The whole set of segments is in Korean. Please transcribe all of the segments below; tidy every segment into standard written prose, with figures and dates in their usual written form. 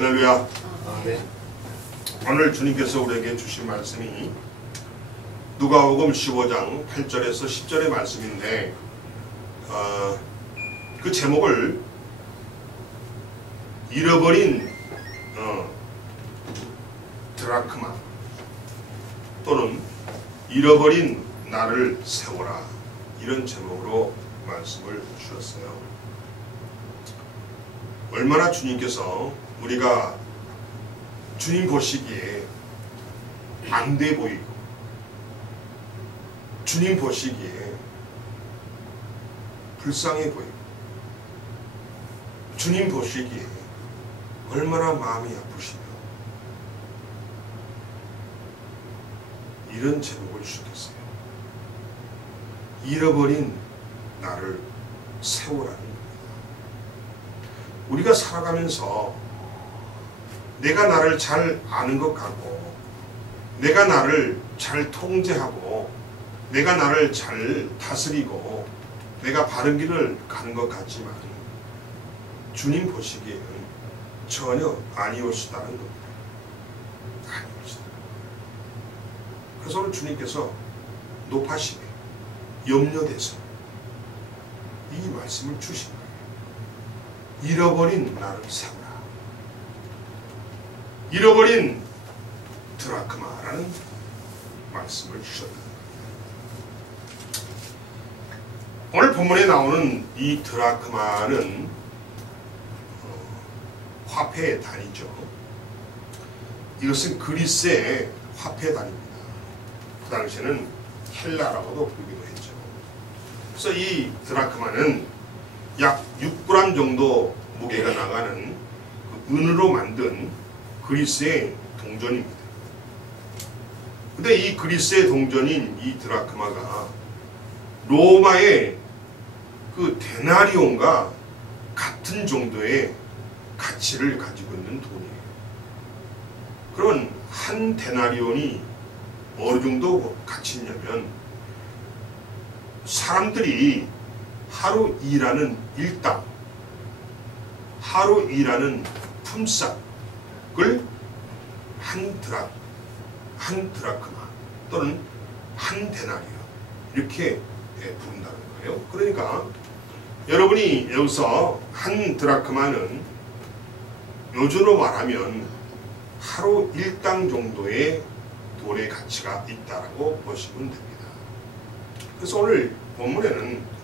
할렐루야. 네. 오늘 주님께서 우리에게 주신 말씀이 누가복음 15장 8절에서 10절의 말씀인데 그 제목을 잃어버린 드라크마 또는 잃어버린 나를 세워라, 이런 제목으로 말씀을 주셨어요. 얼마나 주님께서 우리가 주님 보시기에 안 돼 보이고 주님 보시기에 불쌍해 보이고 주님 보시기에 얼마나 마음이 아프시며 이런 제목을 주셨겠어요. 잃어버린 나를 세우라는 겁니다. 우리가 살아가면서 내가 나를 잘 아는 것 같고 내가 나를 잘 통제하고 내가 나를 잘 다스리고 내가 바른 길을 가는 것 같지만 주님 보시기에는 전혀 아니었다는 겁니다. 아니었다. 그래서 오늘 주님께서 높아심에 염려돼서 이 말씀을 주신 거예요. 잃어버린 나를 세우라. 잃어버린 드라크마라는 말씀을 주셨다. 오늘 본문에 나오는 이 드라크마는 화폐의 단위죠. 이것은 그리스의 화폐 단위입니다. 그 당시에는 헬라라고도 부르기도 했죠. 그래서 이 드라크마는 약 6g 정도 무게가 나가는 그 은으로 만든 그리스의 동전입니다. 근데 이 그리스의 동전인 이 드라크마가 로마의 그 데나리온과 같은 정도의 가치를 가지고 있는 돈이에요. 그러면 한 데나리온이 어느 정도 가치냐면 사람들이 하루 일하는 일당, 하루 일하는 품삯을 한 드라크마 또는 한 데나리온 이렇게 부른다는 거예요. 그러니까 여러분이 여기서 한 드라크마는 요즘으로 말하면 하루 일당 정도의 돈의 가치가 있다라고 보시면 됩니다. 그래서 오늘 본문에는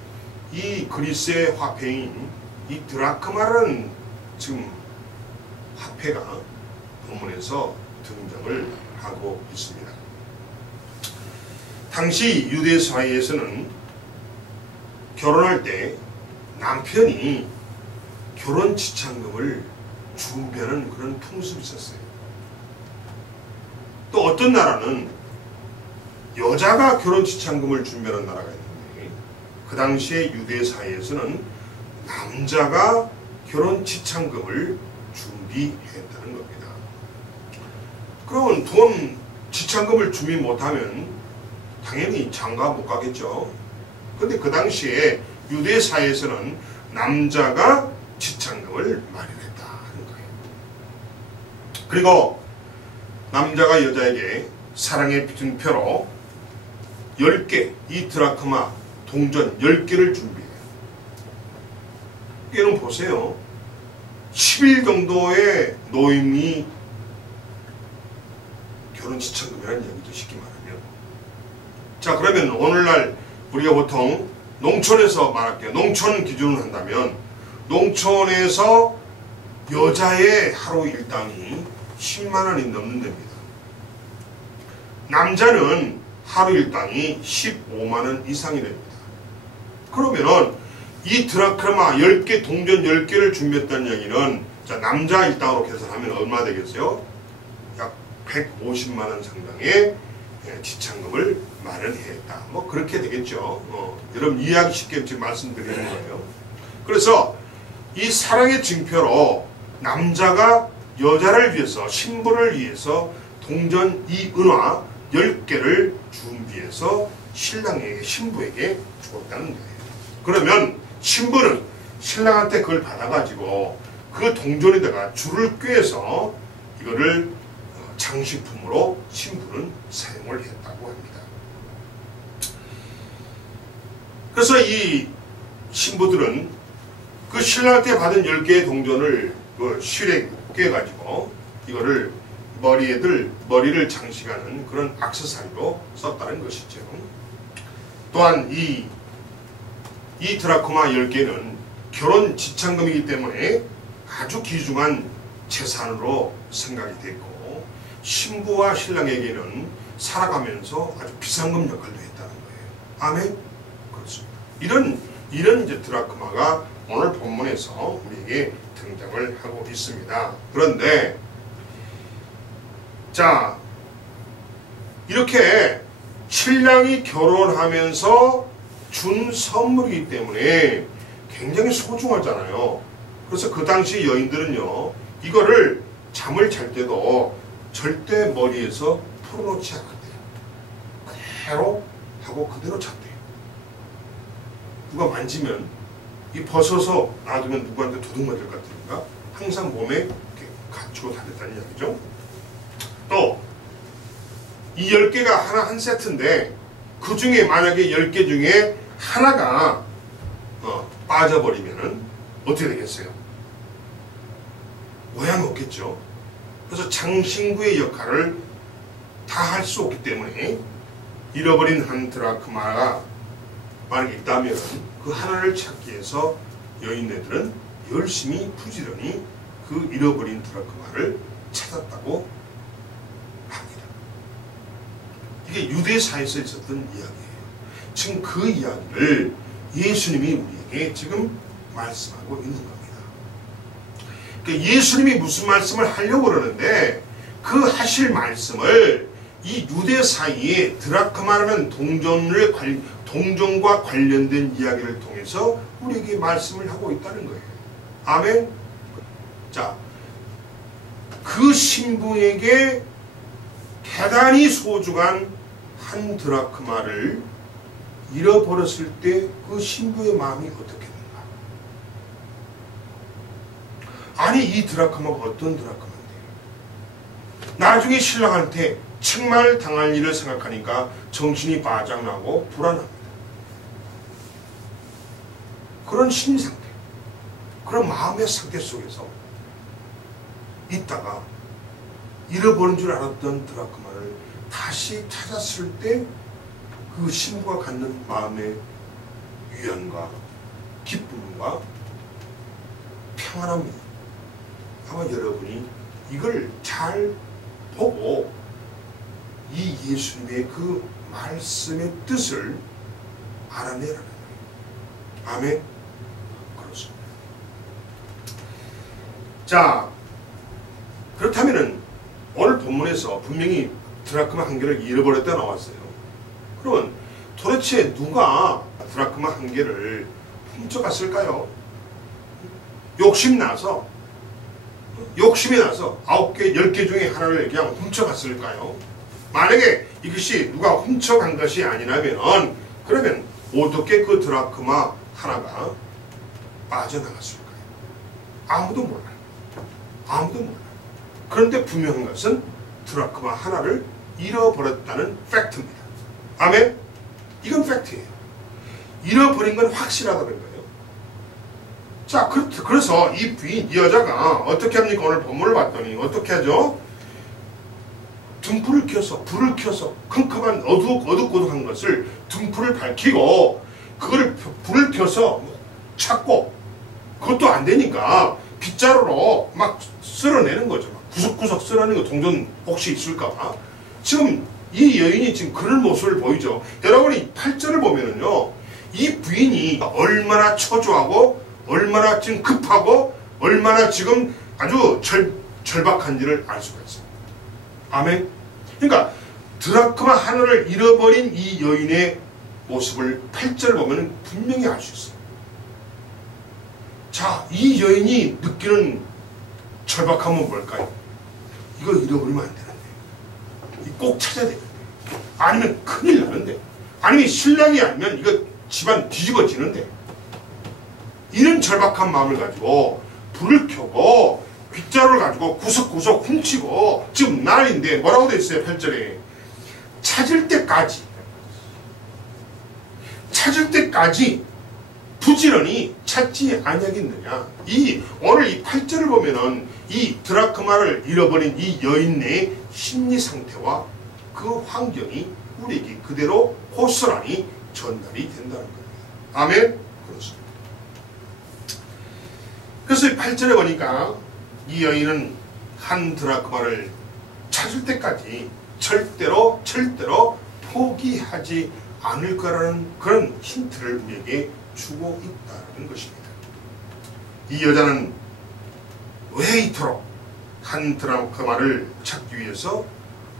이 그리스의 화폐인 이 드라크마라는 지금 화폐가 본문에서 등장을 하고 있습니다. 당시 유대 사회에서는 결혼할 때 남편이 결혼 지참금을 준비하는 그런 풍습이 있었어요. 또 어떤 나라는 여자가 결혼 지참금을 준비하는 나라가 있는데 그 당시에 유대 사회에서는 남자가 결혼 지참금을 준비했다는 겁니다. 그러면 돈 지참금을 준비 못하면 당연히 장가 못 가겠죠. 근데 그 당시에 유대 사회에서는 남자가 지참금을 마련했다는 거예요. 그리고 남자가 여자에게 사랑의 증표로 10개, 이 드라크마 동전 10개를 준비해요. 여러분 보세요. 10일 정도의 노임이 결혼 지참금이라는 얘기도 쉽게 말하면. 자, 그러면 오늘날 우리가 보통 농촌에서 말할게요. 농촌 기준으로 한다면 농촌에서 여자의 하루 일당이 10만 원이 넘는 됩니다. 남자는 하루 일당이 15만 원 이상이 됩니다. 그러면은 이 드라크마 10개, 동전 10개를 준비했다는 얘기는 자, 남자 일당으로 계산하면 얼마 되겠어요? 약 150만 원 상당의 지참금을 마련했다. 뭐 그렇게 되겠죠. 여러분 이해하기 쉽게 지금 말씀드리는 거예요. 그래서 이 사랑의 증표로 남자가 여자를 위해서, 신부를 위해서 동전 이 은화 10개를 준비해서 신랑에게, 신부에게 주었다는 거예요. 그러면 신부는 신랑한테 그걸 받아가지고 그 동전에다가 줄을 꿰서 이거를 장식품으로 신부는 사용을 했다고 합니다. 그래서 이 신부들은 그 신랑 때 받은 10개의 동전을 그 실에 꿰가지고 이거를 머리를 장식하는 그런 액세서리로 썼다는 것이죠. 또한 이 드라크마 10개는 결혼 지참금이기 때문에 아주 귀중한 재산으로 생각이 됐고, 신부와 신랑에게는 살아가면서 아주 비상금 역할도 했다는 거예요. 아멘? 그렇습니다. 이런 이제 드라크마가 오늘 본문에서 우리에게 등장을 하고 있습니다. 그런데 자, 이렇게 신랑이 결혼하면서 준 선물이기 때문에 굉장히 소중하잖아요. 그래서 그 당시 여인들은요, 이거를 잠을 잘 때도 절대 머리에서 풀어놓지 않았대요. 그대로 하고 그대로 잤대요. 누가 만지면 이 벗어서 놔두면 누구한테 도둑 맞을 것 같으니까 항상 몸에 이렇게 갖추고 다녔다는 이야기죠. 또 이 10개가 하나 한 세트인데, 그 중에 만약에 10개 중에 하나가 빠져버리면 어떻게 되겠어요? 모양이 없겠죠. 그래서 장신구의 역할을 다 할 수 없기 때문에 잃어버린 한 드라크마가 만약에 있다면 그 하나를 찾기 위해서 여인네들은 열심히 부지런히 그 잃어버린 드라크마를 찾았다고 합니다. 이게 유대사에서 있었던 이야기예요. 지금 그 이야기를 예수님이 우리에게 지금 말씀하고 있는 겁니다. 그러니까 예수님이 무슨 말씀을 하려고 그러는데, 그 하실 말씀을 이 유대 사이에 드라크마라는 동전과 관련된 이야기를 통해서 우리에게 말씀을 하고 있다는 거예요. 아멘? 자, 그 신부에게 대단히 소중한 한 드라크마를 잃어버렸을 때 그 신부의 마음이 어떻게 됐는가? 아니, 이 드라크마가 어떤 드라크마인데? 나중에 신랑한테 책망을 당할 일을 생각하니까 정신이 바짝나고 불안합니다. 그런 심리 상태, 그런 마음의 상태 속에서 있다가 잃어버린 줄 알았던 드라크마를 다시 찾았을 때 그 신부가 갖는 마음의 위안과 기쁨과 평안함이, 아마 여러분이 이걸 잘 보고 이 예수님의 그 말씀의 뜻을 알아내라는 거예요. 아멘? 그렇습니다. 자, 그렇다면은 오늘 본문에서 분명히 드라크마 한 개를 잃어버렸다 나왔어요. 그러면 도대체 누가 드라크마 한 개를 훔쳐갔을까요? 욕심이 나서 9개, 10개 중에 하나를 그냥 훔쳐갔을까요? 만약에 이것이 누가 훔쳐간 것이 아니라면, 그러면 어떻게 그 드라크마 하나가 빠져나갔을까요? 아무도 몰라요. 아무도 몰라요. 그런데 분명한 것은 드라크마 하나를 잃어버렸다는 팩트입니다. 아멘? 이건 팩트예요. 잃어버린 건 확실하다는 거예요. 자, 그래서 이 부인, 이 여자가 어떻게 합니까? 오늘 본문을 봤더니 어떻게 하죠? 등불을 켜서, 불을 켜서 컴컴한 어둑어둑한 것을 등불을 밝히고 그거를 불을 켜서 찾고, 그것도 안 되니까 빗자루로 막 쓸어내는 거죠. 구석구석 쓸어내는 거, 동전 혹시 있을까봐. 지금 이 여인이 지금 그런 모습을 보이죠. 여러분이 8절을 보면은요, 이 부인이 얼마나 초조하고 얼마나 지금 급하고 얼마나 지금 아주 절박한지를 알 수가 있어요. 아멘. 그러니까 드라크마 하나를 잃어버린 이 여인의 모습을 8절을 보면 분명히 알 수 있어요. 자, 이 여인이 느끼는 절박함은 뭘까요? 이거 잃어버리면 안 되는데, 꼭 찾아야 되는데, 아니면 큰일 나는데, 아니면 신랑이 아니면 이거 집안 뒤집어지는데, 이런 절박한 마음을 가지고 불을 켜고 빗자루를 가지고 구석구석 훔치고 지금 난리인데 뭐라고 돼 있어요? 8절에 찾을 때까지 부지런히 찾지 아니하겠느냐. 오늘 이 8절을 보면은 이 드라크마를 잃어버린 이 여인의 심리 상태와 그 환경이 우리에게 그대로 고스란히 전달이 된다는 겁니다. 아멘? 그렇습니다. 그래서 이 8절에 보니까 이 여인은 한 드라크마를 찾을 때까지 절대로 포기하지 않을 거라는 그런 힌트를 우리에게 주고 있다는 것입니다. 이 여자는 왜 이토록 한 드라크마를 찾기 위해서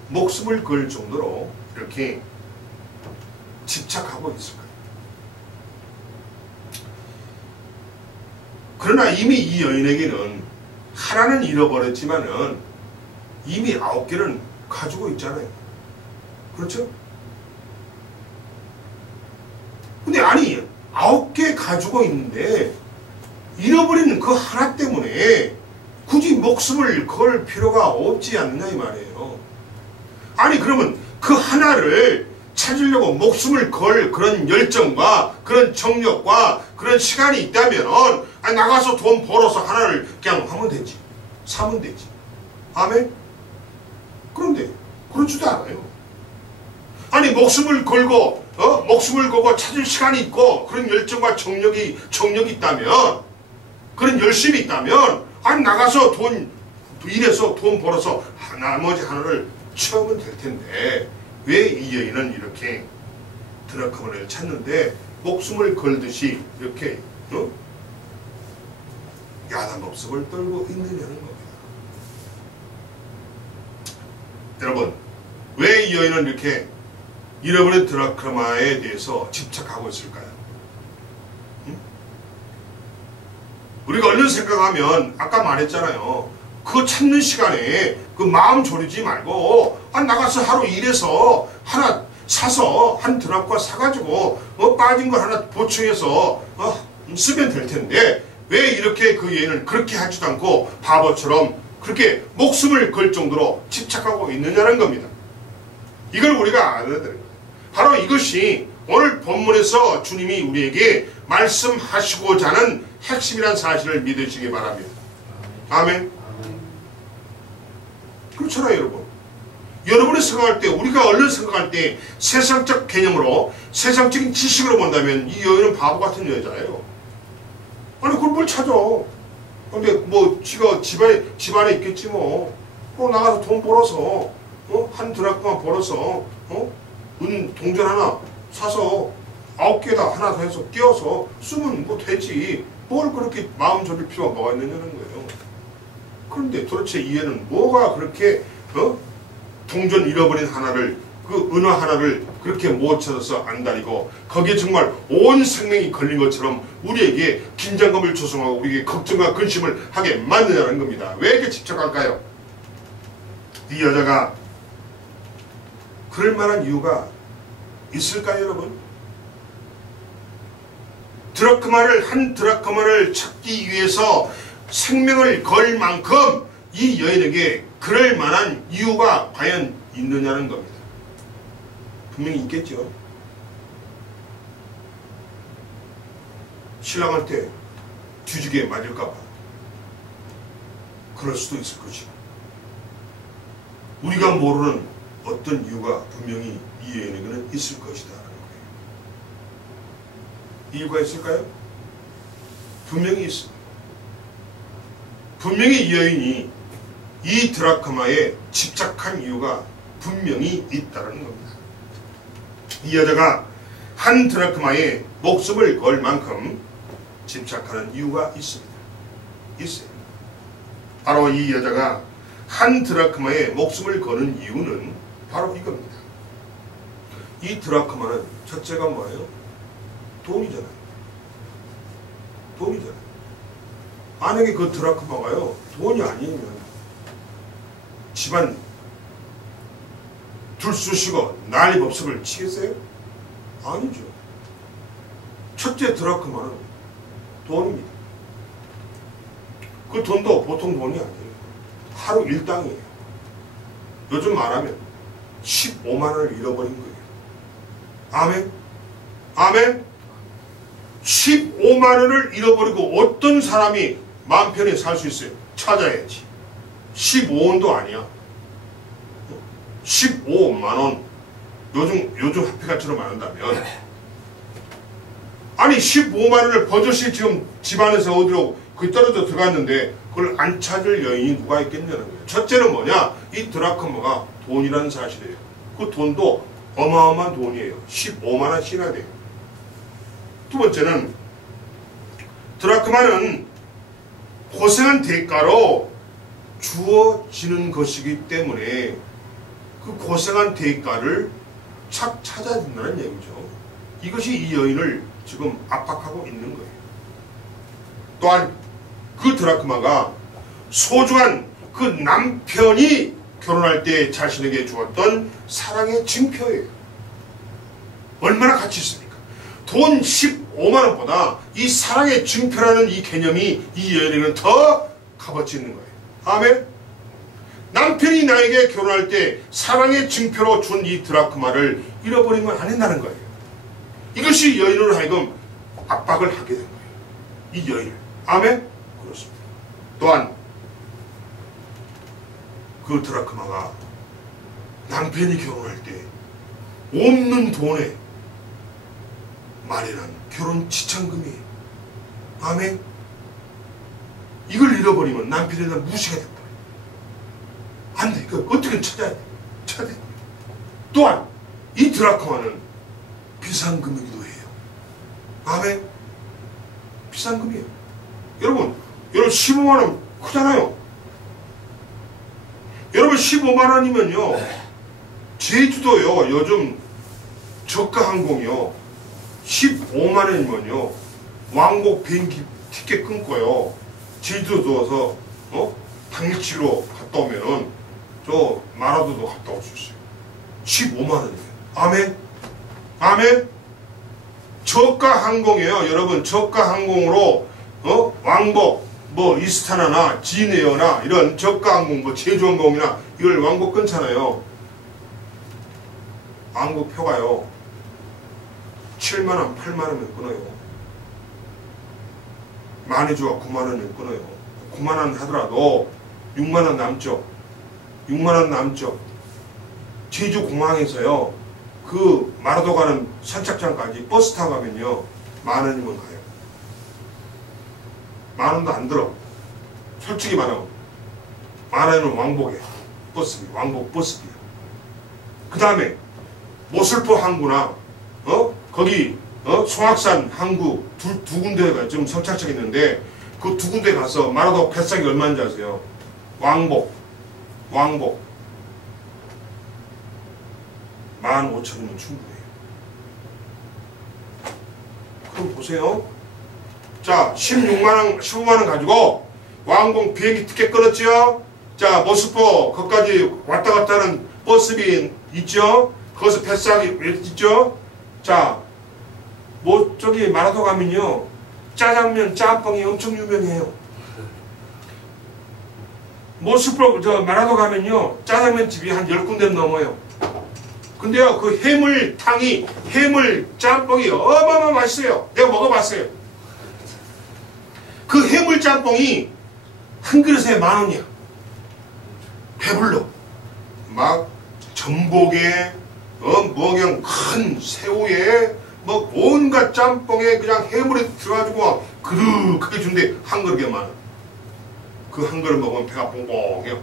목숨을 걸 정도로 이렇게 집착하고 있을까요? 그러나 이미 이 여인에게는 하나는 잃어버렸지만은 이미 9개는 가지고 있잖아요. 그렇죠? 근데 아니 9개 가지고 있는데 잃어버린 그 하나 때문에 굳이 목숨을 걸 필요가 없지 않느냐 이 말이에요. 아니 그러면 그 하나를 찾으려고 목숨을 걸 그런 열정과 그런 정력과 그런 시간이 있다면 나가서 돈 벌어서 하나를 그냥 하면 되지. 사면 되지. 아멘? 그런데 그렇지도 않아요. 아니 목숨을 걸고 찾을 시간이 있고 그런 열정과 정력이 있다면 그런 열심이 있다면 나가서 일해서 돈 벌어서 나머지 하나를 채우면 될 텐데 왜 이 여인은 이렇게 드라크마를 찾는데 목숨을 걸듯이 이렇게 야단법석을 떨고 있느냐는 겁니다. 여러분, 왜 이 여인은 이렇게 잃어버린 드라크마에 대해서 집착하고 있을까요? 우리가 얼른 생각하면 아까 말했잖아요. 그거 찾는 시간에 그 마음 졸이지 말고 나가서 하루 일해서 하나 사서 한 드라크마 사가지고 빠진 걸 하나 보충해서 쓰면 될 텐데 왜 이렇게 그 여인은 그렇게 하지도 않고 바보처럼 그렇게 목숨을 걸 정도로 집착하고 있느냐는 겁니다. 이걸 우리가 알아야 되는 거예요. 바로 이것이 오늘 본문에서 주님이 우리에게 말씀하시고자 하는 핵심이라는 사실을 믿으시기 바랍니다. 아멘. 그렇잖아요, 여러분. 여러분이 생각할 때, 우리가 얼른 생각할 때 세상적 개념으로, 세상적인 지식으로 본다면 이 여인은 바보 같은 여자예요. 아니, 그걸 뭘 찾아. 근데 뭐 지가 집안에 있겠지 뭐. 나가서 돈 벌어서 한 드라크마 벌어서 동전 하나 사서 9개다 하나 더 해서 띄어서 쓰면 뭐 되지. 뭘 그렇게 마음 졸일 필요가 뭐가 있느냐는 거예요. 그런데 도대체 이 애는 뭐가 그렇게 동전 잃어버린 하나를 그 은화 하나를 그렇게 못 찾아서 안달이고 거기에 정말 온 생명이 걸린 것처럼 우리에게 긴장감을 조성하고 우리에게 걱정과 근심을 하게 만드냐는 겁니다. 왜 이렇게 집착할까요? 이 여자가 그럴 만한 이유가 있을까요, 여러분? 한 드라크마를 찾기 위해서 생명을 걸 만큼 이 여인에게 그럴 만한 이유가 과연 있느냐는 겁니다. 분명히 있겠죠. 신랑할 때 뒤지게 맞을까봐 그럴 수도 있을 것이고 우리가 모르는 어떤 이유가 분명히 이 여인에게는 있을 것이다 라는 거예요. 이유가 있을까요? 분명히 있습니다. 분명히 이 여인이 이 드라크마에 집착한 이유가 분명히 있다는 겁니다. 이 여자가 한 드라크마에 목숨을 걸 만큼 집착하는 이유가 있습니다. 있어요. 바로 이 여자가 한 드라크마에 목숨을 거는 이유는 바로 이겁니다. 이 드라크마는 첫째가 뭐예요? 돈이잖아요. 돈이잖아요. 만약에 그 드라크마가요 돈이 아니면 집안 둘 쑤시고 난리법석을 치겠어요? 아니죠. 첫째 드라크마는 돈입니다. 그 돈도 보통 돈이 아니에요. 하루 일당이에요. 요즘 말하면 15만 원을 잃어버린 거예요. 아멘? 아멘? 15만 원을 잃어버리고 어떤 사람이 마음 편히 살 수 있어요? 찾아야지. 15원도 아니야. 15만 원. 요즘 화폐가치로 말한다면. 아니 15만 원을 버젓이 지금 집안에서 어디로 떨어져 들어갔는데 그걸 안 찾을 여인이 누가 있겠냐는 거예요. 첫째는 뭐냐? 이 드라크마가 돈이라는 사실이에요. 그 돈도 어마어마한 돈이에요. 15만 원씩이나 돼요. 두 번째는 드라크마는 고생한 대가로 주어지는 것이기 때문에 그 고생한 대가를 착 찾아야 된다는 얘기죠. 이것이 이 여인을 지금 압박하고 있는 거예요. 또한 그 드라크마가 소중한 그 남편이 결혼할 때 자신에게 주었던 사랑의 증표예요. 얼마나 가치 있습니까? 돈 15만 원보다 이 사랑의 증표라는 이 개념이 이 여인에게는 더 값어치 있는 거예요. 아멘? 남편이 나에게 결혼할 때 사랑의 증표로 준 이 드라크마를 잃어버리면 안 된다는 거예요. 이것이 여인으로 하여금 압박을 하게 된 거예요. 이 여인을. 아멘? 그렇습니다. 또한 그 드라크마가 남편이 결혼할 때 없는 돈에 마련한 결혼 지참금이에요. 아멘? 이걸 잃어버리면 남편에 대한 무시가 된다. 안 돼. 그 어떻게 찾아야 돼. 찾아야 돼. 또한 이 드라크마는 비상금이기도 해요. 아멘? 비상금이에요. 여러분 15만 원 크잖아요. 여러분 15만 원이면요. 제주도요. 요즘 저가 항공이요. 15만 원이면요. 왕복 비행기 티켓 끊고요. 제주도 와서 당일치기로 갔다 오면은 저 마라도도 갔다 올 수 있어요. 15만 원이에요. 아멘? 아멘? 저가 항공이에요. 여러분 저가 항공으로 왕복 이스타나나 진에어나 이런 저가 항공 제주항공이나 이걸 왕복 끊잖아요. 왕복 표가요 7만원 8만원이면 끊어요. 많이 주가 9만원이면 끊어요. 9만원 하더라도 6만원 남죠. 6만원 남죠. 제주공항에서요 그 마라도 가는 선착장까지 버스 타고 가면요 10,000원이면 가요. 10,000원도 안 들어. 솔직히 말하면 10,000원은 왕복이야. 버스비, 왕복 버스비야. 그 다음에 모슬포 항구나 거기 송악산 항구 두 군데가 지금 선착장 있는데 그 두 군데 가서 마라도 뱃삭이 얼마인지 아세요? 왕복 15,000원이면 충분해요. 그럼 보세요. 자 15만원 가지고 왕복 비행기 티켓 끊었죠. 자 모스포 거기까지 왔다 갔다 하는 버스비 있죠. 거기서 뱃삭이 있죠. 자 저기 마라도 가면요 짜장면 짬뽕이 엄청 유명해요. 모스포 마라도 가면요 짜장면 집이 한 10군데 넘어요. 근데요 그 해물탕이 해물 짬뽕이 어마어마 맛있어요. 내가 먹어봤어요. 그 해물 짬뽕이 한 그릇에 10,000원이야. 배불러. 막 전복에 그냥 큰 새우에 온갖 짬뽕에 그냥 해물이 들어가지고 그릇하게 준대. 한 그릇에 10,000원. 그 한 그릇 먹으면 배가 뽕뽕해요.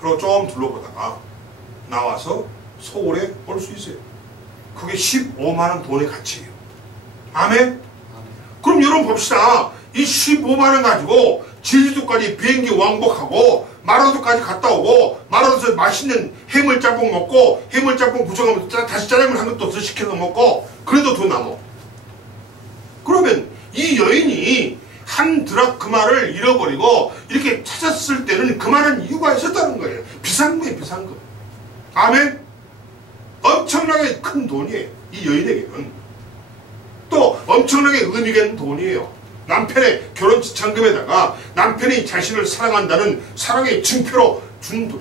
그리고 좀 둘러보다가 나와서 서울에 올 수 있어요. 그게 15만원 돈의 가치예요. 아멘? 그럼 여러분 봅시다. 이 15만원 가지고 제주도까지 비행기 왕복하고 마라도까지 갔다 오고 마라도에서 맛있는 해물짬뽕 먹고 해물짬뽕 부정하면 다시 짜장면 한 것도 더 시켜서 먹고 그래도 돈 남어. 그러면 이 여인이 한 드라크마를 잃어버리고 이렇게 찾았을 때는 그만한 이유가 있었다는 거예요. 비상금이에요. 비상금. 아멘? 엄청나게 큰 돈이에요. 이 여인에게는. 또 엄청나게 의미가 있는 돈이에요. 남편의 결혼 지참금에다가 남편이 자신을 사랑한다는 사랑의 증표로 준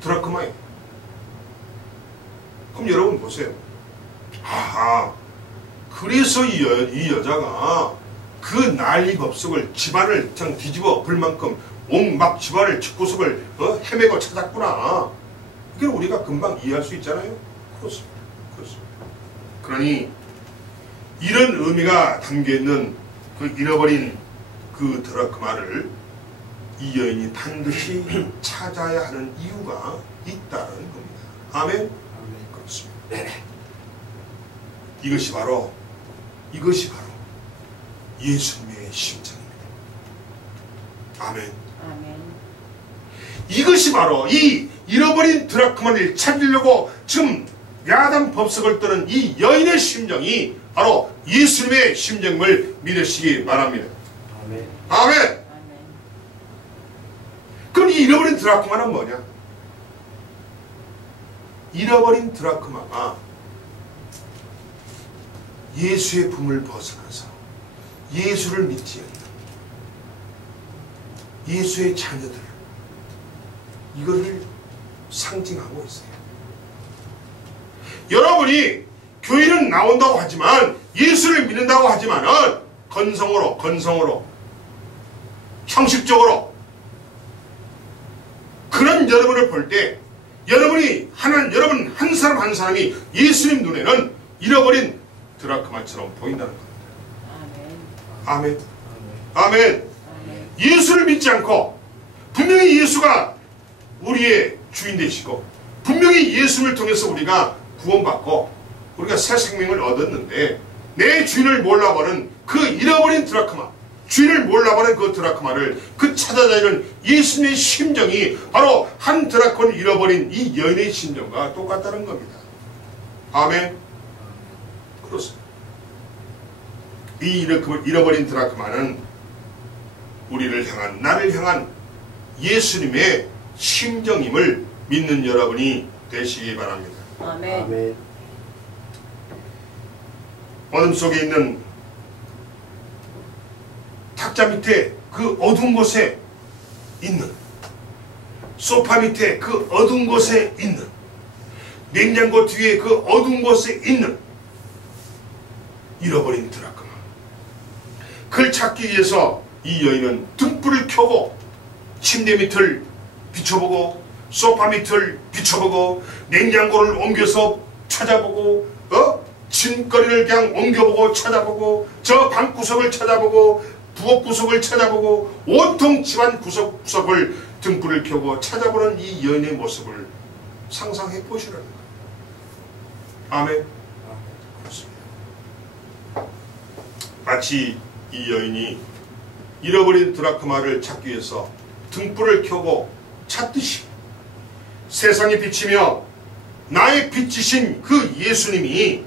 드라크마예요. 그럼 여러분 보세요. 아하, 그래서 이 여자가 그 난리법석을 집안을 그냥 뒤집어 볼 만큼 온 막 집안을 집구석을 헤매고 찾았구나. 이걸 우리가 금방 이해할 수 있잖아요. 그렇습니다. 그렇습니다. 그러니 이런 의미가 담겨있는 그 잃어버린 그 드라크마를 이 여인이 반드시 찾아야 하는 이유가 있다는 겁니다. 아멘? 그렇습니다. 이것이 바로 예수님의 심정입니다. 아멘. 아멘. 이것이 바로 이 잃어버린 드라크마를 찾으려고 지금 야단 법석을 떠는 이 여인의 심정이 바로 예수님의 심정을 믿으시기 바랍니다. 아멘. 아멘. 아멘. 그럼 이 잃어버린 드라크마는 뭐냐? 잃어버린 드라크마가 예수의 품을 벗어나서 예수를 믿지 않는 예수의 자녀들, 이거를 상징하고 있어요. 여러분이 교회는 나온다고 하지만 예수를 믿는다고 하지만은 건성으로 형식적으로 그런 여러분을 볼 때 여러분 한 사람 한 사람이 예수님 눈에는 잃어버린 드라크마처럼 보인다는 겁니다. 아멘. 아멘. 아멘. 예수를 믿지 않고 분명히 예수가 우리의 주인 되시고 분명히 예수를 통해서 우리가 구원받고 우리가 새 생명을 얻었는데 내 주인을 몰라버린 그 잃어버린 드라크마, 주인을 몰라버린 그 드라크마를 그 찾아다니는 예수님의 심정이 바로 한 드라크마를 잃어버린 이 여인의 심정과 똑같다는 겁니다. 아멘. 그렇습니다. 이 잃어버린 드라크마는 우리를 향한, 나를 향한 예수님의 심정임을 믿는 여러분이 되시기 바랍니다. 아멘. 아멘. 어둠 속에 있는 탁자 밑에 그 어두운 곳에 있는, 소파 밑에 그 어두운 곳에 있는, 냉장고 뒤에 그 어두운 곳에 있는 잃어버린 드라크마, 그걸 찾기 위해서 이 여인은 등불을 켜고 침대 밑을 비춰보고 소파 밑을 비춰보고 냉장고를 옮겨서 찾아보고 짐거리를 그냥 옮겨보고 찾아보고 저 방구석을 찾아보고 부엌 구석을 찾아보고 온통 집안 구석구석을 등불을 켜고 찾아보는 이 여인의 모습을 상상해 보시라는 거예요. 아멘. 그렇습니다. 마치 이 여인이 잃어버린 드라크마를 찾기 위해서 등불을 켜고 찾듯이 세상에 비치며 나의 빛이신 그 예수님이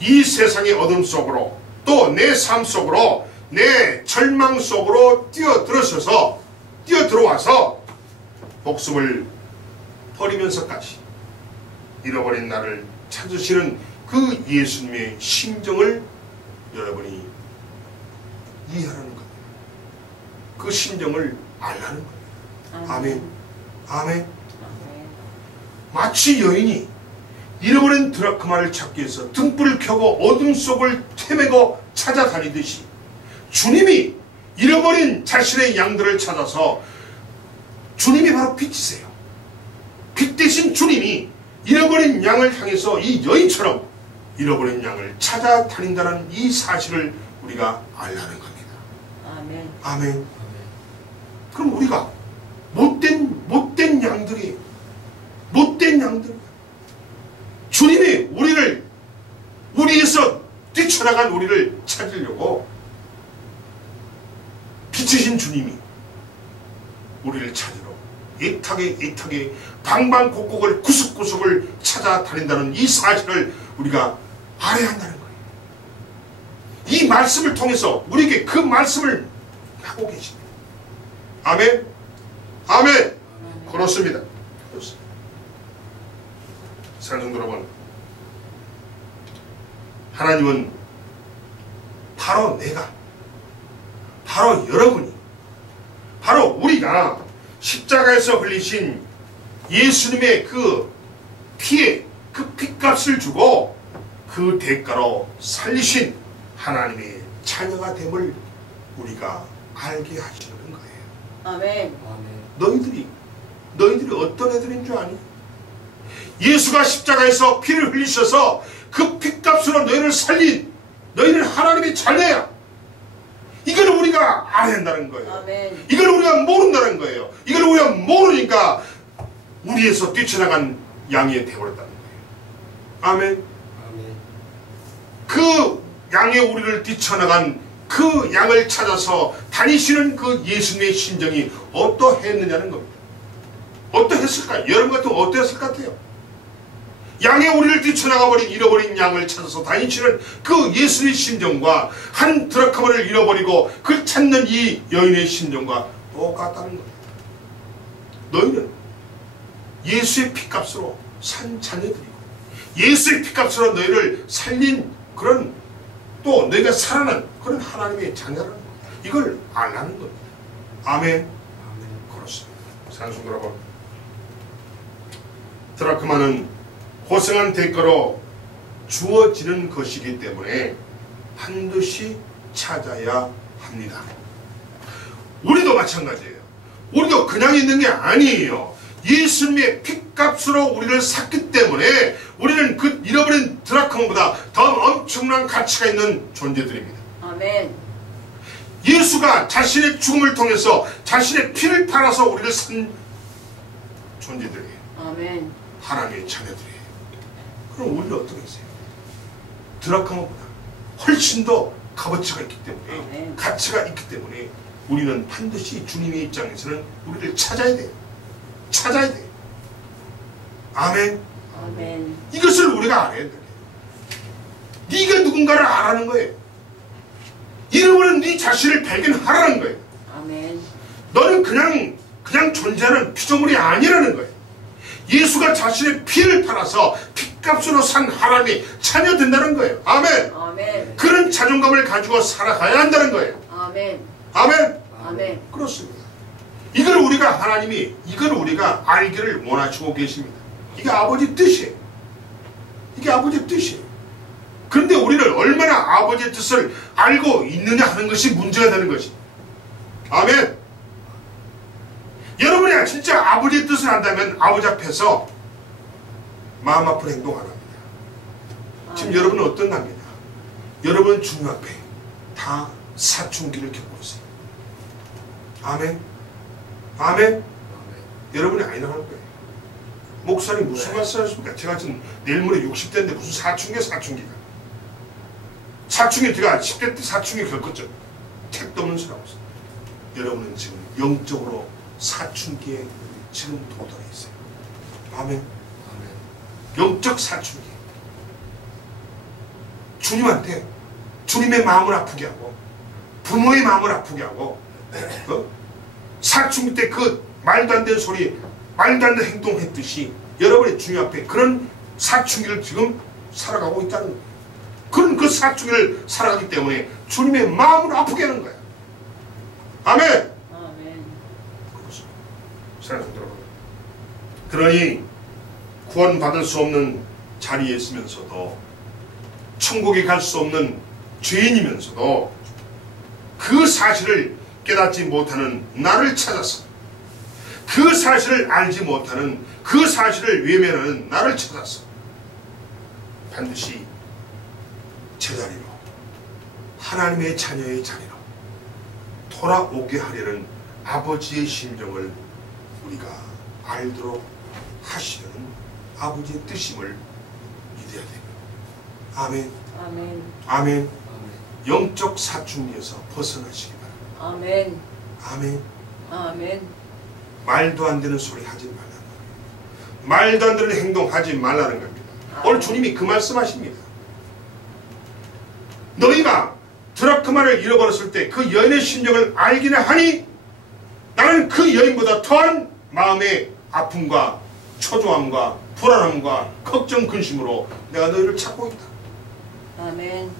이 세상의 어둠 속으로 또 내 삶 속으로 내 절망 속으로 뛰어들어와서 목숨을 버리면서까지 잃어버린 나를 찾으시는 그 예수님의 심정을 여러분이 이해하라는 겁니다. 그 심정을 알라는 겁니다. 아멘. 아멘. 마치 여인이 잃어버린 드라크마를 찾기 위해서 등불을 켜고 어둠 속을 헤매고 찾아다니듯이 주님이 잃어버린 자신의 양들을 찾아서, 주님이 바로 빛이세요. 빛 대신 주님이 잃어버린 양을 향해서 이 여인처럼 잃어버린 양을 찾아다닌다는 이 사실을 우리가 알라는 겁니다. 아멘. 아멘. 그럼 우리가 못된 양들이 주님이 우리에서 뛰쳐나간 우리를 찾으려고 빛이신 주님이 우리를 찾으러 애타게 방방곡곡을 구석구석을 찾아다닌다는 이 사실을 우리가 알아야 한다는 거예요. 이 말씀을 통해서 우리에게 그 말씀을 하고 계십니다. 아멘. 아멘. 그렇습니다. 그렇습니다. 사랑하는 여러분, 하나님은 바로 바로 여러분이, 바로 우리가 십자가에서 흘리신 예수님의 그 피에 그 피값을 주고 그 대가로 살리신 하나님의 자녀가 됨을 우리가 알게 하시는 거예요. 아멘. 너희들이 어떤 애들인 줄 아니? 예수가 십자가에서 피를 흘리셔서 그 피값으로 너희를 살린 너희는 하나님의 자녀야. 이걸 우리가 알아야 한다는 거예요. 아멘. 이걸 우리가 모른다는 거예요. 이걸 우리가 모르니까 우리에서 뛰쳐나간 양이 되어버렸다는 거예요. 아멘. 그 양의 우리를 뛰쳐나간 그 양을 찾아서 다니시는 그 예수님의 심정이 어떠했느냐는 겁니다. 어떠했을까요? 여러분 같으면 어떠했을 것 같아요? 양의 우리를 뛰쳐나가버린 잃어버린 양을 찾아서 다니시는 그 예수님의 심정과 한 드라크마를 잃어버리고 그를 찾는 이 여인의 심정과 똑같다는 겁니다. 너희는 예수의 피값으로 산 자녀들이고 예수의 피값으로 너희를 살린 그런 또 너희가 살아난 그런 하나님의 자녀라는 겁니다. 이걸 알라는 겁니다. 아멘. 그렇습니다. 산송 여러분, 드라크마는 고생한 대가로 주어지는 것이기 때문에 반드시 찾아야 합니다. 우리도 마찬가지예요. 우리도 그냥 있는 게 아니에요. 예수님의 핏값으로 우리를 샀기 때문에 우리는 그 잃어버린 드라크마보다 더 엄청난 가치가 있는 존재들입니다. 아멘. 예수가 자신의 죽음을 통해서 자신의 피를 팔아서 우리를 산 존재들이에요. 아멘. 하나님의 자녀들이에요. 그럼 우리는 어떻게 했어요? 드라크마보다 훨씬 더 값어치가 있기 때문에 아멘. 가치가 있기 때문에 우리는 반드시 주님의 입장에서는 우리를 찾아야 돼요. 찾아야 돼요. 아멘. 아멘. 이것을 우리가 알아야 돼요. 네가 누군가를 알아는 거예요. 잃어버린 네 자신을 발견하라는 거예요. 아멘. 너는 그냥 존재하는 피조물이 아니라는 거예요. 예수가 자신의 피를 팔아서 피값으로 산 하나님이 자녀 된다는 거예요. 아멘. 아멘. 그런 자존감을 가지고 살아가야 한다는 거예요. 아멘. 아멘. 아멘. 그렇습니다. 이걸 우리가 알기를 원하시고 계십니다. 이게 아버지 뜻이에요. 이게 아버지 뜻이에요. 그런데 우리는 얼마나 아버지의 뜻을 알고 있느냐 하는 것이 문제가 되는 것입니다. 아멘. 여러분이 진짜 아버지의 뜻을 안다면 아버지 앞에서 마음 아픈 행동 안 합니다. 지금 여러분은 어떤 납니다. 여러분 주님 앞에 다 사춘기를 겪고 있어요. 아멘. 아멘. 여러분이 아니라고 할 거예요. 목사님 무슨 말씀 하십니까? 제가 지금 내일 모레 60대인데 무슨 사춘기가. 사춘기 제가 10대 때 사춘기 겪었죠. 택도 없는 소리하고 있어요. 여러분은 지금 영적으로 사춘기에 지금 도달해 있어요. 아멘. 영적 사춘기. 주님한테 주님의 마음을 아프게 하고 부모의 마음을 아프게 하고 사춘기 때 그 말도 안 되는 소리 말도 안 되는 행동했듯이 여러분의 주님 앞에 그런 사춘기를 지금 살아가고 있다는 거예요. 그런 그 사춘기를 살아가기 때문에 주님의 마음을 아프게 하는 거예요. 아멘. 아멘. 그렇습니다. 생각해 들어보세요. 그러니 구원받을 수 없는 자리에 있으면서도 천국에 갈 수 없는 죄인이면서도 그 사실을 깨닫지 못하는 나를 찾아서 그 사실을 알지 못하는 그 사실을 외면하는 나를 찾아서 반드시 제자리로 하나님의 자녀의 자리로 돌아오게 하려는 아버지의 심정을 우리가 알도록 하시는 아버지의 뜻임을 믿어야 됩니다. 아멘. 아멘. 아멘. 영적 사춘기에서 벗어나시기 바랍니다. 아멘. 아멘. 아멘. 말도 안 되는 소리 하지 말라는 겁니다. 말도 안 되는 행동 하지 말라는 겁니다. 오늘 주님이 그 말씀하십니다. 너희가 드라크마를 잃어버렸을 때 그 여인의 심정을 알기는 하니 나는 그 여인보다 더한 마음의 아픔과 초조함과 불안함과 걱정 근심으로 내가 너희를 찾고 있다. 아멘.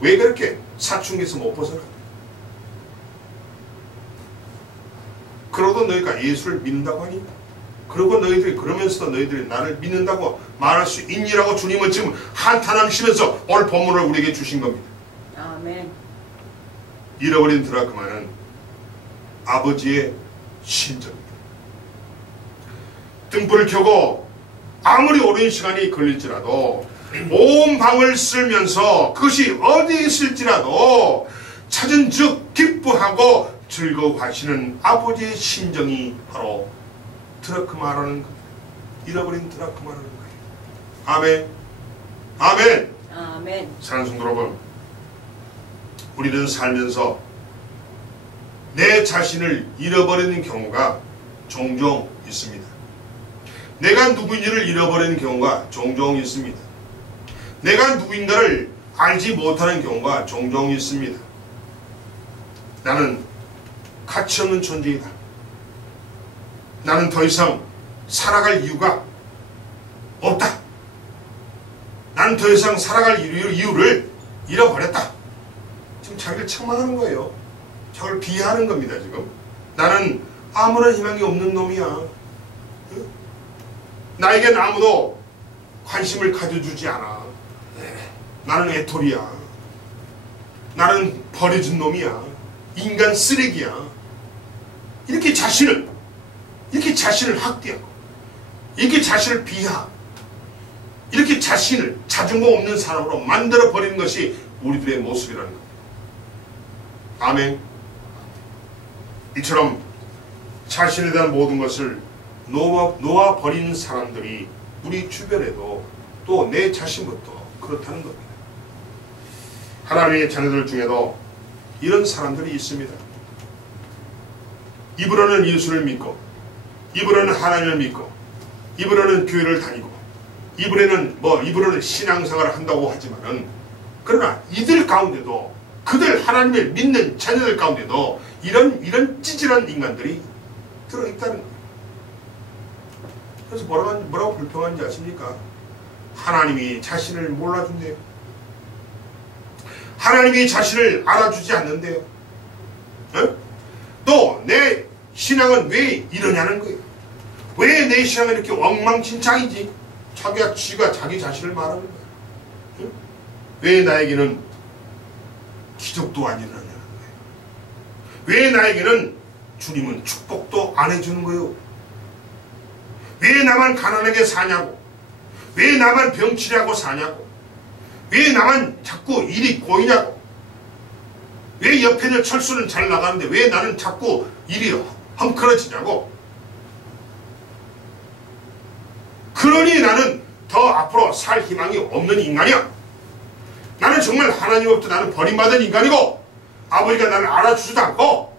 왜 그렇게 사춘기에서 못 벗어나? 그러고 너희가 예수를 믿는다고 하니? 그러고 너희들이 그러면서도 너희들이 나를 믿는다고 말할 수 있니라고 주님은 지금 한탄하시면서 오늘 본문을 우리에게 주신 겁니다. 아멘. 잃어버린 드라크마는 아버지의 신정입니다. 등불을 켜고 아무리 오랜 시간이 걸릴지라도 온 방을 쓸면서 그것이 어디에 있을지라도 찾은 즉 기뻐하고 즐거워하시는 아버지의 심정이 바로 드라크마라는 겁니다. 잃어버린 드라크마라는 거예요. 아멘. 아멘. 아멘. 사랑하는 성도 여러분, 우리는 살면서 내 자신을 잃어버리는 경우가 종종 있습니다. 내가 누구인지를 잃어버리는 경우가 종종 있습니다. 내가 누구인가를 알지 못하는 경우가 종종 있습니다. 나는 가치없는 존재이다. 나는 더 이상 살아갈 이유가 없다. 나는 더 이상 살아갈 이유를 잃어버렸다. 지금 자기를 책망하는 거예요. 자기를 비하하는 겁니다. 지금 나는 아무런 희망이 없는 놈이야. 나에겐 아무도 관심을 가져주지 않아. 나는 애토리야. 나는 버려진 놈이야. 인간 쓰레기야. 이렇게 자신을 학대하고, 이렇게 자신을 비하하고, 이렇게 자신을 자존감 없는 사람으로 만들어 버리는 것이 우리들의 모습이라는 겁니다. 아멘. 이처럼 자신에 대한 모든 것을 놓아버리는 사람들이 우리 주변에도 또 내 자신부터 그렇다는 겁니다. 하나님의 자녀들 중에도 이런 사람들이 있습니다. 입으로는 예수를 믿고, 입으로는 하나님을 믿고, 입으로는 교회를 다니고, 입으로는 신앙생활을 한다고 하지만은, 그러나 이들 가운데도, 그들 하나님을 믿는 자녀들 가운데도 이런 찌질한 인간들이 들어있다는 거예요. 그래서 뭐라고 불평하는지 아십니까? 하나님이 자신을 몰라준대요. 하나님이 자신을 알아주지 않는데요. 또 내 신앙은 왜 이러냐는 거예요. 왜 내 신앙은 이렇게 엉망진창이지? 지가 자기 자신을 말하는 거예요. 왜 나에게는 기적도 안 일어나냐는 거예요. 왜 나에게는 주님은 축복도 안 해주는 거예요. 왜 나만 가난하게 사냐고. 왜 나만 병치레하고 사냐고. 왜 나만 자꾸 일이 고이냐고. 왜 옆에는 철수는 잘 나가는데 왜 나는 자꾸 일이 헝클어지냐고. 그러니 나는 더 앞으로 살 희망이 없는 인간이야. 나는 정말 하나님으로부터 나는 버림받은 인간이고, 아버지가 나를 알아주지도 않고,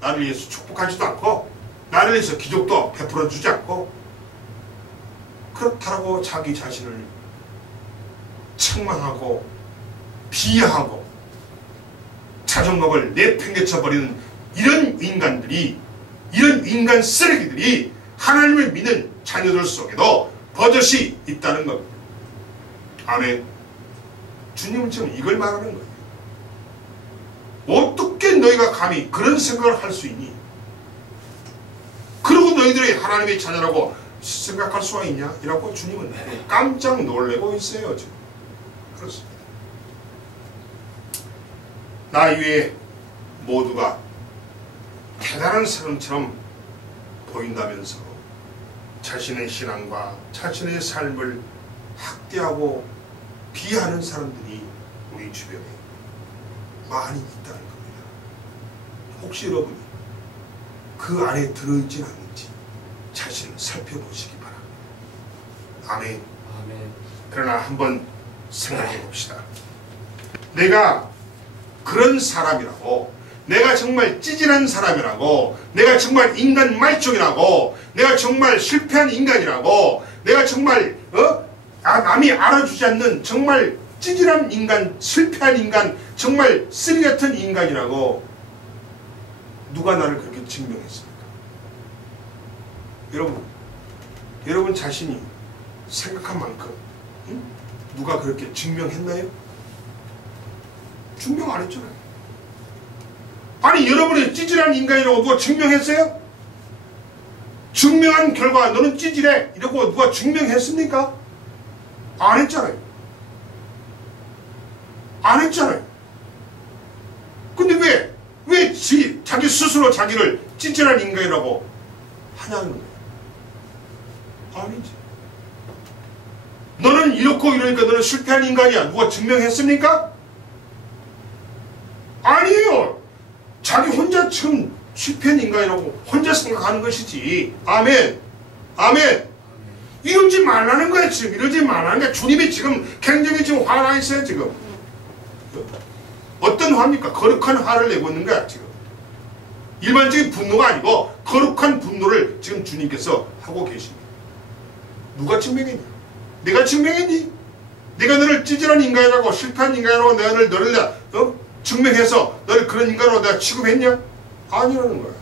나를 위해서 축복하지도 않고, 나를 위해서 기적도 베풀어주지 않고, 그렇다고 자기 자신을 책망하고 비하하고 자존감을 내팽개쳐버리는 이런 인간들이, 이런 인간 쓰레기들이 하나님을 믿는 자녀들 속에도 버젓이 있다는 겁니다. 아멘. 주님은 지금 이걸 말하는 거예요. 어떻게 너희가 감히 그런 생각을 할 수 있니? 그리고 너희들이 하나님의 자녀라고 생각할 수가 있냐? 이라고 주님은 깜짝 놀래고 있어요. 지금. 그렇습니다. 나 이외에 모두가 대단한 사람처럼 보인다면서 자신의 신앙과 자신의 삶을 학대하고 비하하는 사람들이 우리 주변에 많이 있다는 겁니다. 혹시 여러분이 그 안에 들어있진 않는지 자신을 살펴보시기 바랍니다. 아멘. 아멘. 그러나 한번 생각해 봅시다. 내가 그런 사람이라고, 내가 정말 찌질한 사람이라고, 내가 정말 인간 말종이라고, 내가 정말 실패한 인간이라고, 내가 정말 남이 알아주지 않는 정말 찌질한 인간, 실패한 인간, 정말 쓰레기 같은 인간이라고 누가 나를 그렇게 증명했습니까? 여러분 자신이 생각한 만큼 누가 그렇게 증명했나요? 증명 안 했잖아요. 아니, 여러분이 찌질한 인간이라고 누가 증명했어요? 증명한 결과 너는 찌질해 이러고 누가 증명했습니까? 안 했잖아요. 안 했잖아요. 근데 왜 자기 스스로 자기를 찌질한 인간이라고 하냐는 거예요. 아니지. 너는 이렇고 이러니까 너는 실패한 인간이야. 누가 증명했습니까? 아니에요. 자기 혼자 지금 실패한 인간이라고 혼자 생각하는 것이지. 아멘. 아멘. 이러지 말라는 거야 지금. 이러지 말라는 거야. 주님이 지금 굉장히 지금 화나 있어요 지금. 어떤 화입니까? 거룩한 화를 내고 있는 거야 지금. 일반적인 분노가 아니고 거룩한 분노를 지금 주님께서 하고 계십니다. 누가 증명했냐? 내가 증명했니? 내가 너를 찌질한 인간이라고 실패한 인간이라고 내가 너를 증명해서 너를 그런 인간으로 내가 취급했냐? 아니라는 거야.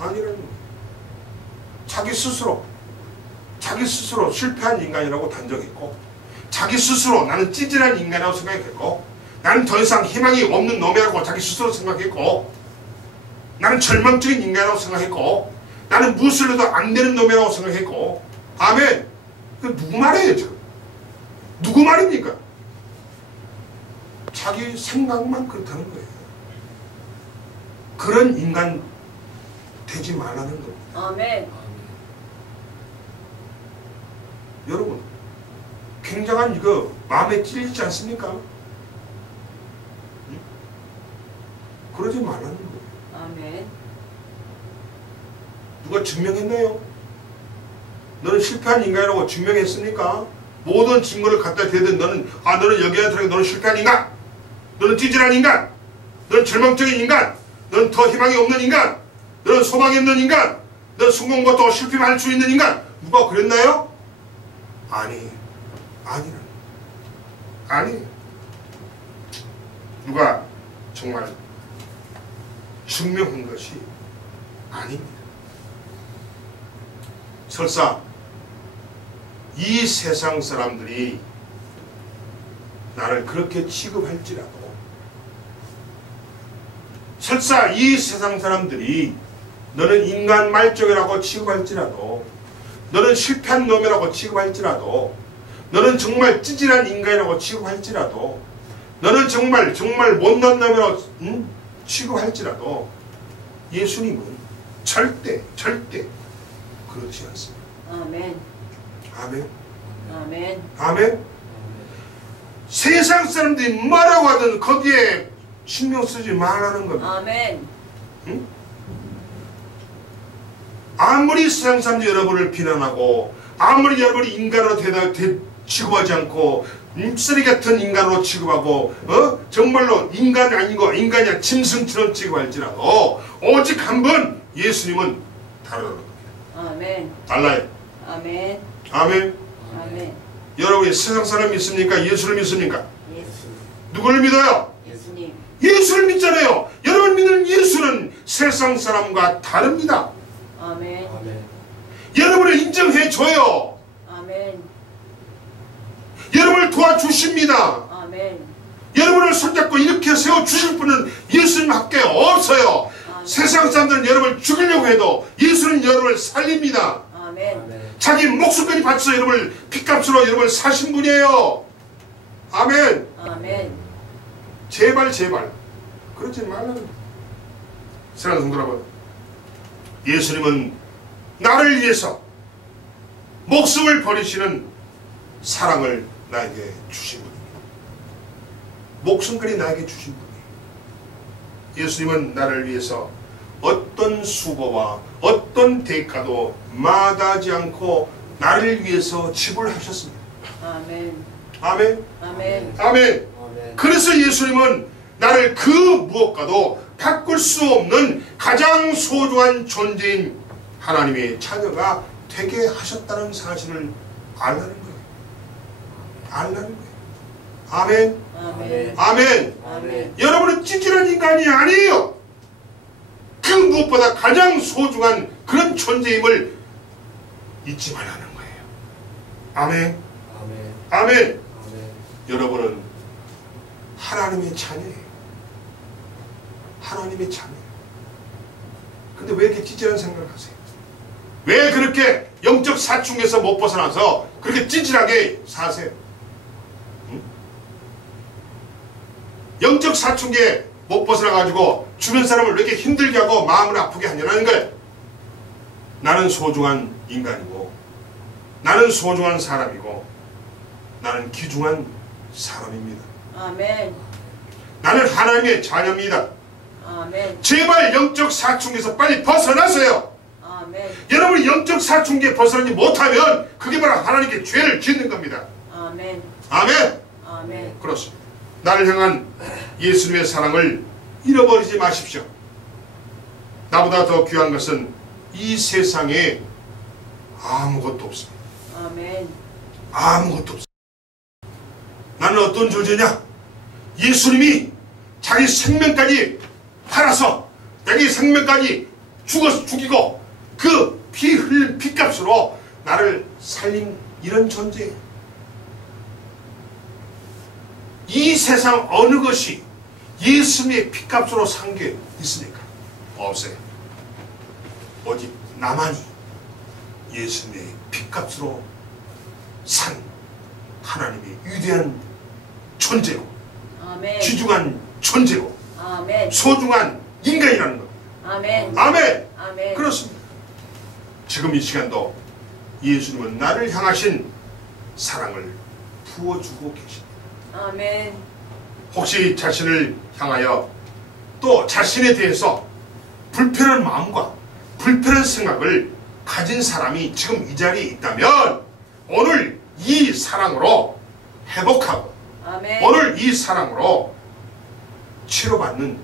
아니라는 거야. 자기 스스로 실패한 인간이라고 단정했고, 자기 스스로 나는 찌질한 인간이라고 생각했고, 나는 더 이상 희망이 없는 놈이라고 자기 스스로 생각했고, 나는 절망적인 인간이라고 생각했고, 나는 무엇을 해도 안 되는 놈이라고 생각했고. 아멘. 그 누구 말이에요 지금? 누구 말입니까? 자기 생각만 그렇다는 거예요. 그런 인간 되지 말라는 겁니다. 아멘. 여러분, 굉장한 이거 마음에 찔리지 않습니까? 응? 그러지 말라는 거예요. 아멘. 누가 증명했나요? 너는 실패한 인간이라고 증명했습니까? 모든 증거를 갖다 대든 너는 여기에 들어가 너는 실패한 인간, 너는 찌질한 인간, 너는 절망적인 인간, 너는 더 희망이 없는 인간, 너는 소망이 없는 인간, 너는 성공과 또 실패만 할 수 있는 인간. 누가 그랬나요? 아니. 누가 정말 증명한 것이 아닙니다. 설사 이 세상 사람들이 나를 그렇게 취급할지라도, 설사 이 세상 사람들이 너는 인간 말종이라고 취급할지라도, 너는 실패한 놈이라고 취급할지라도, 너는 정말 찌질한 인간이라고 취급할지라도, 너는 정말 못난 놈이라고 취급할지라도, 예수님은 절대 그렇지 않습니다. 아멘. 아멘. 아멘. 아멘. 세상 사람들이 뭐라고 하든 거기에 신경 쓰지 말라는 겁니다. 아멘. 응? 아무리 세상 사람들이 여러분을 비난하고, 아무리 여러분이 인간으로 취급하지 않고, 쓰레기 같은 인간으로 취급하고, 정말로 인간이 아니고 인간이 짐승처럼 취급할지라도, 오직 한 번 예수님은 다르다는 겁니다. 아멘. 달라요. 아멘. 아멘. 아멘. 여러분이 세상 사람 믿습니까? 예수를 믿습니까? 예수. 누구를 믿어요? 예수님. 예수를 믿잖아요. 여러분 믿는 예수는 세상 사람과 다릅니다. 아멘. 아멘. 여러분을 인정해줘요. 아멘. 여러분을 도와주십니다. 아멘. 여러분을 손잡고 이렇게 세워주실 분은 예수님밖에 없어요. 아멘. 세상 사람들은 여러분을 죽이려고 해도 예수는 여러분을 살립니다. 아멘. 자기 목숨까지 바쳐서 여러분을 핏값으로 여러분을 사신 분이에요. 아멘. 아멘. 제발 그러지 말라는. 사랑하는 성도 여러분, 예수님은 나를 위해서 목숨을 버리시는 사랑을 나에게 주신 분입니다. 목숨까지 나에게 주신 분이에요. 예수님은 나를 위해서 어떤 수고와 어떤 대가도 마다하지 않고 나를 위해서 지불하셨습니다. 아멘. 아멘. 아멘. 아멘. 그래서 예수님은 나를 그 무엇과도 바꿀 수 없는 가장 소중한 존재인 하나님의 자녀가 되게 하셨다는 사실을 알라는 거예요. 알라는 거예요. 아멘. 아멘. 아멘. 아멘. 여러분은 찌질한 인간이 아니에요. 그 무엇보다 가장 소중한 그런 존재임을 잊지 말라는 거예요. 아멘. 아멘. 아멘. 아멘. 여러분은 하나님의 자녀예요. 하나님의 자녀. 근데 왜 이렇게 찌질한 생각을 하세요? 왜 그렇게 영적 사춘기에서 못 벗어나서 그렇게 찌질하게 사세요? 응? 영적 사춘기에 못 벗어나가지고 주변 사람을 왜 이렇게 힘들게 하고 마음을 아프게 하냐는 거예요. 나는 소중한 인간이고, 나는 소중한 사람이고, 나는 귀중한 사람입니다. 아멘. 나는 하나님의 자녀입니다. 아멘. 제발 영적 사춘기에서 빨리 벗어나세요. 아멘. 여러분이 영적 사춘기에 벗어나지 못하면 그게 바로 하나님께 죄를 짓는 겁니다. 아멘. 아멘. 아멘. 그렇습니다. 나를 향한 예수님의 사랑을 잃어버리지 마십시오. 나보다 더 귀한 것은 이 세상에 아무것도 없습니다. 아멘. 아무것도 없습니다. 나는 어떤 존재냐? 예수님이 자기 생명까지 팔아서 자기 생명까지 죽이고 그 피 흘린 피값으로 나를 살린 이런 존재예요. 이 세상 어느 것이 예수님의 피값으로 산 게 있습니까? 없어요. 오직 나만이 예수님의 피값으로 산 하나님의 위대한 존재고, 아멘. 귀중한 존재고, 아멘. 소중한 인간이라는 것. 아멘. 아멘. 아멘. 그렇습니다. 지금 이 시간도 예수님은 나를 향하신 사랑을 부어주고 계십니다. 아멘. 혹시 자신을 향하여 또 자신에 대해서 불편한 마음과 불편한 생각을 가진 사람이 지금 이 자리에 있다면 오늘 이 사랑으로 회복하고, 아멘. 오늘 이 사랑으로 치료받는,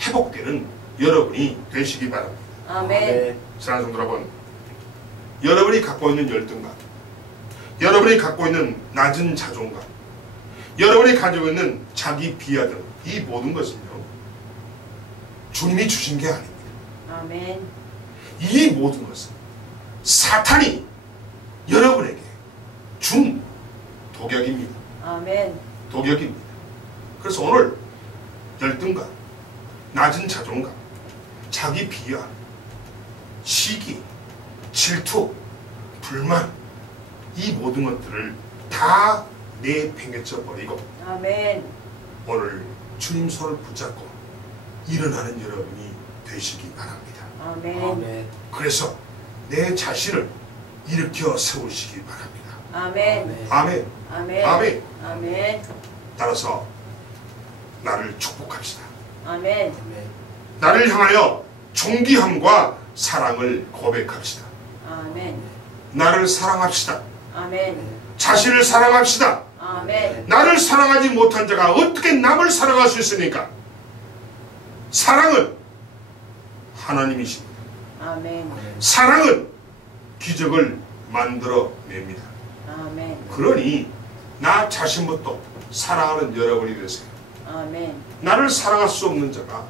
회복되는 여러분이 되시기 바랍니다. 아멘. 사랑하는 성도 여러분, 여러분이 갖고 있는 열등감, 여러분이 갖고 있는 낮은 자존감, 여러분이 가지고 있는 자기 비하 등 이 모든 것은요, 주님이 주신 게 아닙니다. 아멘. 이 모든 것은 사탄이 여러분에게 준 독약입니다. 아멘. 독약입니다. 그래서 오늘 열등감, 낮은 자존감, 자기 비하, 시기, 질투, 불만, 이 모든 것들을 다 내팽개쳐 버리고 아멘. 오늘 주님 손을 붙잡고 일어나는 여러분이 되시기 바랍니다. 아멘. 그래서 내 자신을 일으켜 세우시기 바랍니다. 아멘. 아멘. 아멘. 아멘. 아멘. 따라서 나를 축복합시다. 아멘. 나를 향하여 존귀함과 사랑을 고백합시다. 아멘. 나를 사랑합시다. 아멘. 자신을 사랑합시다. 아멘. 나를 사랑하지 못한 자가 어떻게 남을 사랑할 수 있습니까? 사랑은 하나님이십니다. 아멘. 사랑은 기적을 만들어냅니다. 아멘. 그러니 나 자신부터 사랑하는 여러분이 되세요. 아멘. 나를 사랑할 수 없는 자가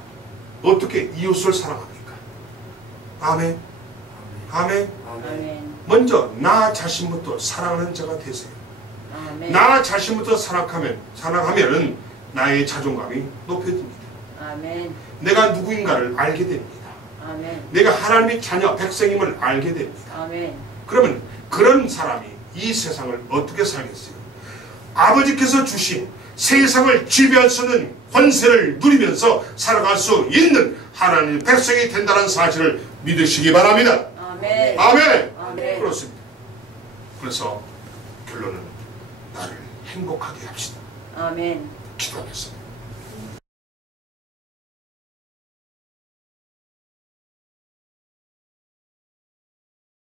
어떻게 이웃을 사랑합니까? 아멘. 아멘. 아멘. 먼저 나 자신부터 사랑하는 자가 되세요. 아멘. 나 자신부터 사랑하면은 나의 자존감이 높여집니다. 아멘. 내가 누구인가를 알게 됩니다. 아멘. 내가 하나님의 자녀, 백성임을 알게 됩니다. 아멘. 그러면 그런 사람이 이 세상을 어떻게 살겠어요? 아버지께서 주신 세상을 지배할 수 있는 권세를 누리면서 살아갈 수 있는 하나님의 백성이 된다는 사실을 믿으시기 바랍니다. 아멘. 아멘. 아멘. 그렇습니다. 그래서 결론은 나를 행복하게 합시다. 아멘. 기도하겠습니다.